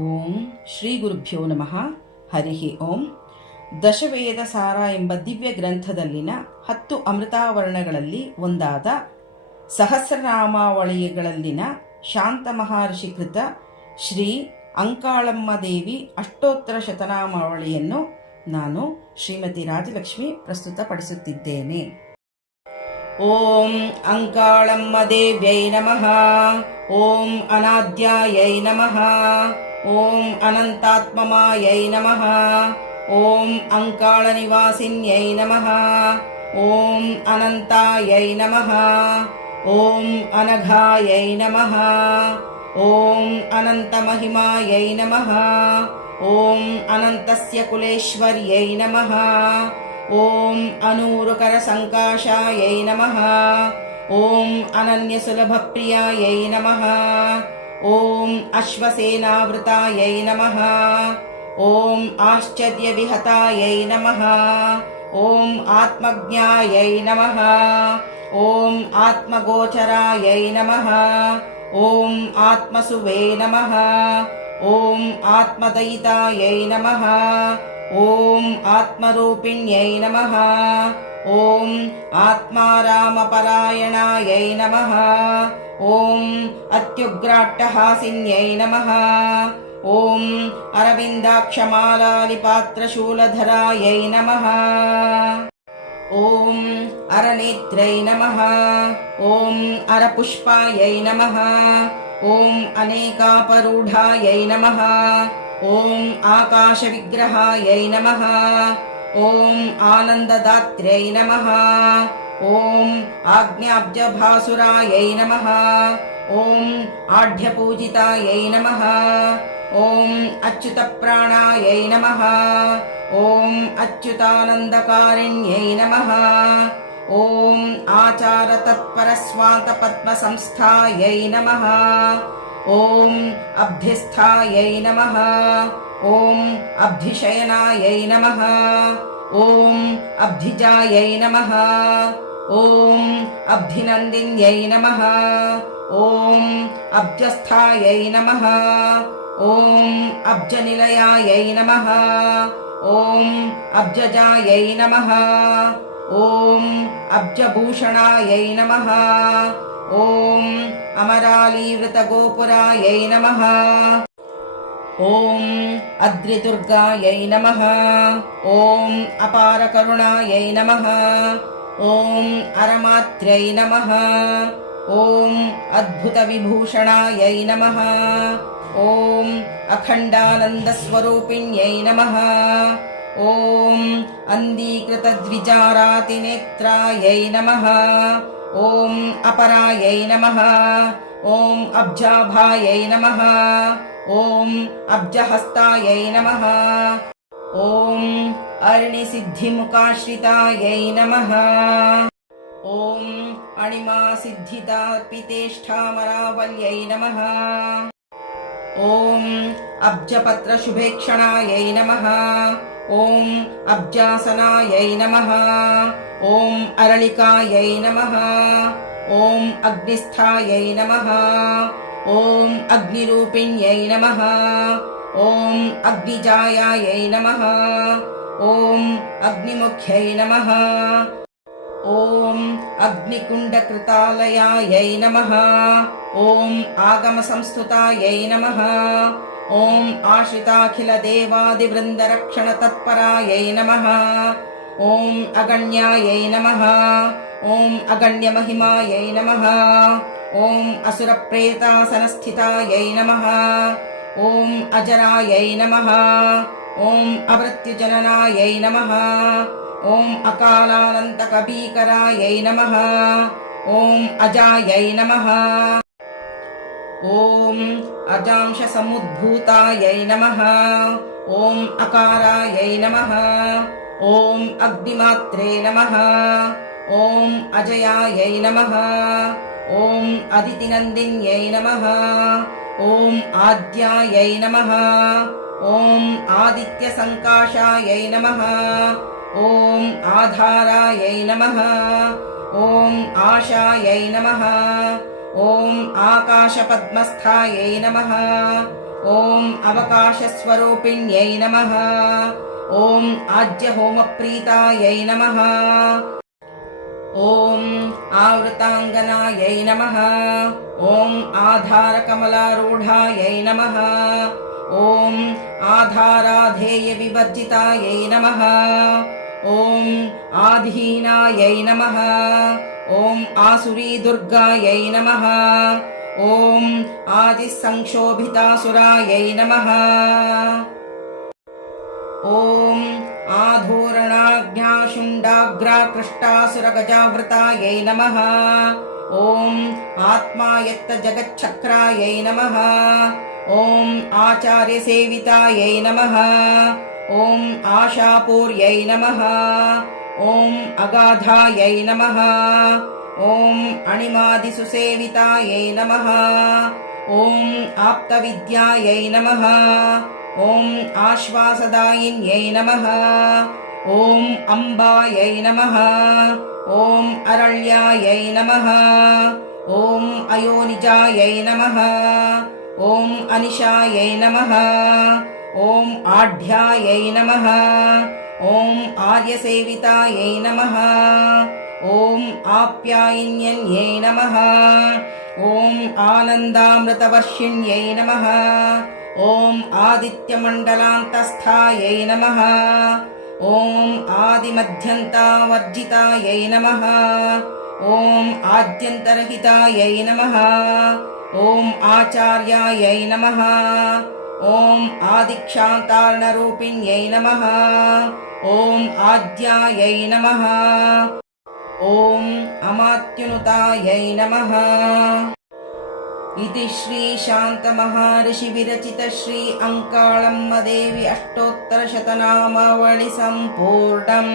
ಓಂ ಶ್ರೀ ಗುರುಭ್ಯೋ ನಮಃ. ಹರಿ ಓಂ. ದಶವೇದ ಸಾರ ಎಂಬ ದಿವ್ಯ ಗ್ರಂಥದಲ್ಲಿನ 10 ಅಮೃತಾವರಣಗಳಲ್ಲಿ ಒಂದಾದ ಸಹಸ್ರನಾಮಾವಳಿಗಳಲ್ಲಿನ ಶಾಂತ ಮಹರ್ಷಿ ಕೃತ ಶ್ರೀ ಅಂಕಾಳಮ್ಮ ದೇವಿ ಅಷ್ಟೋತ್ತರ ಶತನಾಮಾವಳಿಯನ್ನು ನಾನು ಶ್ರೀಮತಿ ರಾಜಲಕ್ಷ್ಮಿ ಪ್ರಸ್ತುತಪಡಿಸುತ್ತಿದ್ದೇನೆ. ಓಂ ಅಂಕಾಳಮ್ಮ ದೇವ್ಯೈ ನಮಃ. ಓಂ ಅನಾದ್ಯಾಯೈ ನಮಃ. ಓಂ ಅನಂತಾತ್ಮಮಾಯೈ ನಮಃ. ಓಂ ಅಂಕಾಳ ನಿವಾಸಿನ್ಯೈ ನಮಃ. ಓಂ ಅನಂತಾಯೈ ನಮಃ. ಓಂ ಅನಘಾಯೈ ನಮಃ. ಓಂ ಅನಂತ ಮಹಿಮಾಯೈ ನಮಃ. ಓಂ ಅನಂತಸ್ಯ ಕುಲೇಶ್ವರ್ಯೈ ನಮಃ. ಓಂ ಅನೂರುಕರ ಸಂಕಾಶಾಯೈ ನಮಃ. ಓಂ ಅನನ್ಯ ಸುಲಭ ಪ್ರಿಯಾಯೈ ನಮಃ. ಓಂ ಅಶ್ವಸೇನಾವೃತಾಯೈ ನಮಃ. ಓಂ ಆಶ್ಚರ್ಯ ವಿಹತಾಯೈ ನಮಃ. ಓಂ ಆತ್ಮಜ್ಞಾಯೈ ನಮಃ. ಓಂ ಆತ್ಮಗೋಚರಾಯೈ ನಮಃ. ಓಂ ಆತ್ಮಸುವೇ ನಮಃ. ಓಂ ಆತ್ಮದಯಿತಾಯೈ ನಮಃ. ಓಂ ಆತ್ಮರೂಪಿಣ್ಯೈ ನಮಃ. ಓಂ ಆತ್ಮಾರಾಮಪರಾಯಣಾಯೈ ನಮಃ. ಓಂ ಅತ್ಯುಗ್ರಾಟ್ಟಹಾಸಿನ್ಯೈ ನಮಃ. ಓಂ ಅರವಿಂದಾಕ್ಷಮಾಲಾಲಿಪಾತ್ರಶೂಲಧರಾಯೈ ನಮಃ. ಓಂ ಅರನೇತ್ರೈ ನಮಃ. ಓಂ ಅರಪುಷ್ಪಾಯೈ ನಮಃ. ಓಂ ಅನೇಕಾಪರೂಢಾಯೈ ನಮಃ. ಓಂ ಆಕಾಶವಿಗ್ರಹಾಯೈ ನಮಃ. ಓಂ ಆನಂದದಾತ್ರ್ಯೈ ನಮಃ. ಓಂ ಆಜ್ಞಾಬ್ಜಭಾಸುರಾಯೈ ನಮಃ. ಓಂ ಆಢ್ಯಪೂಜಿತಾಯೈ ನಮಃ. ಓಂ ಅಚ್ಯುತಪ್ರಾಣಾಯೈ ನಮಃ. ಓಂ ಅಚ್ಯುತಾನಂದಕಾರಿಣ್ಯೈ ನಮಃ. ಓಂ ಆಚಾರತತ್ಪರಸ್ವಾತಪದ್ಮಸಂಸ್ಥಾಯೈ ನಮಃ. ಓಂ ಅಬ್ಧಿಸ್ಥಾಯೈ ನಮಃ. ಓಂ ಅಬ್ಧಿಶಯನಾಯೈ ನಮಃ. ಓಂ ಅಬ್ಧಿಜಾಯೈ ನಮಃ. ಓಂ ಅಬ್ಧಿನಂದಿನ್ಯೈ ನಮಃ. ಓಂ ಅಬ್ಜಸ್ಥಾಯೈ ನಮಃ. ಓಂ ಅಬ್ಜನಿಲಯಾಯೈ ನಮಃ. ಓಂ ಅಬ್ಜಜಾಯೈ ನಮಃ. ಓಂ ಅಬ್ಜಭೂಷಣಾಯೈ ನಮಃ. ಓಂ ಅಮರಾಲೀವೃತಗೋಪುರಾಯೈ ನಮಃ. ಓಂ ಅದ್ರಿದುರ್ಗಾಯೈ ನಮಃ. ಓಂ ಅಪಾರಕರುಣಾಯೈ ನಮಃ. ಓಂ ಅರಮಾತ್ರ್ಯೈ ನಮಃ. ಓಂ ಅದ್ಭುತವಿಭೂಷಣಾಯೈ ನಮಃ. ಓಂ ಅಖಂಡಾನಂದಸ್ವರೂಪಿಣ್ಯೈ ನಮಃ. ಓಂ ಅಂದೀಕೃತದ್ವಿಜಾರಾತಿನೇತ್ರಾಯೈ ನಮಃ. ಓಂ ಅಪರಾಯೈ ನಮಃ. ಓಂ ಅಬ್ಜಾಭಾಯೈ ನಮಃ. ಓಂ ಅಬ್ಜಹಸ್ತಾಯೈ ನಮಃ. ಓಂ ಅರ್ಣಿಸಿದ್ಧಿಮುಖಾಶ್ರಿತಾಯೈ ನಮಃ. ಓಂ ಅಣಿಮಾಸಿದ್ಧಿತಾರ್ಪಿತೇಷ್ಠಾಮರಾವಲ್ಯೈ ನಮಃ. ಓಂ ಅಬ್ಜಪತ್ರಶುಭೇಕ್ಷಣಾಯೈ ನಮಃ. ಓಂ ಅಬ್ಜಾಸನಾಯೈ ನಮಃ. ಓಂ ಅರಳಿಕಾಯೈ ನಮಃ. ಓಂ ಅಗ್ನಿಸ್ಥಾಯೈ ನಮಃ. ಓಂ ಅಗ್ನಿರೂಪಿಣ್ಯೈ ನಮಃ. ಓಂ ಅಗ್ನಿಜಾಯಾಯೈ ನಮಃ. ಓಂ ಅಗ್ನಿಮುಖ್ಯೈ ನಮಃ. ಓಂ ಅಗ್ನಿಕುಂಡಕೃತಾಲಯಾಯೈ ನಮಃ. ಓಂ ಆಗಮಸಂಸ್ತುತಾಯೈ ನಮಃ. ಓಂ ಆಶ್ರಿತಾಖಿಲದೇವಾದಿವೃಂದರಕ್ಷಣತತ್ಪರಾಯೈ ನಮಃ. ಓಂ ಅಗಣ್ಯಾಯೈ ನಮಃ. ಓಂ ಅಗಣ್ಯಮಹಿಮಾಯೈ ನಮಃ. ಓಂ ಅಸುರಪ್ರೇತಾಸನಸ್ಥಿತಾಯೈ ನಮಃ. ಓಂ ಅಜರಾಯೈ ನಮಃ. ಓಂ ಅಮೃತ್ಯುಜನನಾಯೈ ನಮಃ. ಓಂ ಅಕಾಲಾನಂತಕಭೀಕರಾಯೈ ನಮಃ. ಓಂ ಅಜಾಯೈ ನಮಃ. ಓಂ ಅಜಾಂಶಸಮುದ್ಭೂತಾಯೈ ನಮಃ. ಓಂ ಅಕಾರಾಯೈ ನಮಃ. ಓಂ ಅಗ್ನಿಮಾತ್ರೇ ನಮಃ. ಓಂ ಅಜಯಾಯೈ ನಮಃ. ಓಂ ಅದಿತಿನಂದಿನ್ಯೈ ನಮಃ. ಓಂ ಆದ್ಯಾಯೈ ನಮಃ. ಓಂ ಆದಿತ್ಯಸಂಕಾಶಾಯೈ ನಮಃ. ಓಂ ಆಧಾರಾಯೈ ನಮಃ. ಓಂ ಆಶಾಯೈ ನಮಃ. ಓಂ ಆಕಾಶಪದ್ಮಸ್ಥಾಯೈ ನಮಃ. ॐ अवकाशस्वरूपिण्यै नमः। ॐ आज्यहोमप्रीतायै नमः। ॐ आवृताङ्गनायै नमः। ॐ आधारकमलारूढायै नमः। ॐ आधाराधेयविवर्जितायै नमः। ॐ आधीनायै नमः। ॐ आसुरीदुर्गायै नमः। ॐ आदिसंक्षोभितासुरायै नमः। ॐ आधूरणाज्ञाशुण्डाग्राकृष्टासुरगजावृतायै नमः। ॐ आत्मायत्तजगच्चक्रायै नमः। ॐ आचार्यसेवितायै नमः। ॐ आशापूर्यै नमः। ॐ अगाधायै नमः। ॐ अणिमादिसुसेवितायै नमः। ॐ आप्तविद्यायै नमः। ॐ आश्वासदायिन्यै नमः। ॐ अम्बायै नमः। ॐ अरल्यायै नमः। ॐ अयोनिजायै नमः। ॐ अनिशायै नमः। ॐ आढ्यायै नमः। ॐ आर्यसेवितायै नमः। ॐ आप्यायिन्यै नमः। ॐ आनन्दामृतवर्षिण्यै नमः। ॐ आदित्यमण्डलान्तस्थायै नमः। ॐ आदिमध्यन्तावर्जितायै नमः। ॐ आद्यन्तरहितायै नमः। ॐ आचार्यायै नमः। ॐ आदिक्षान्तार्णरूपिण्यै नमः। ॐ आद्यायै नमः। ॐ अमात्युनुतायै नमः। इति श्री शान्तमहर्षि विरचित श्री अंकाळम्मदेवी अष्टोत्तरशतनामावळि सम्पूर्णम्।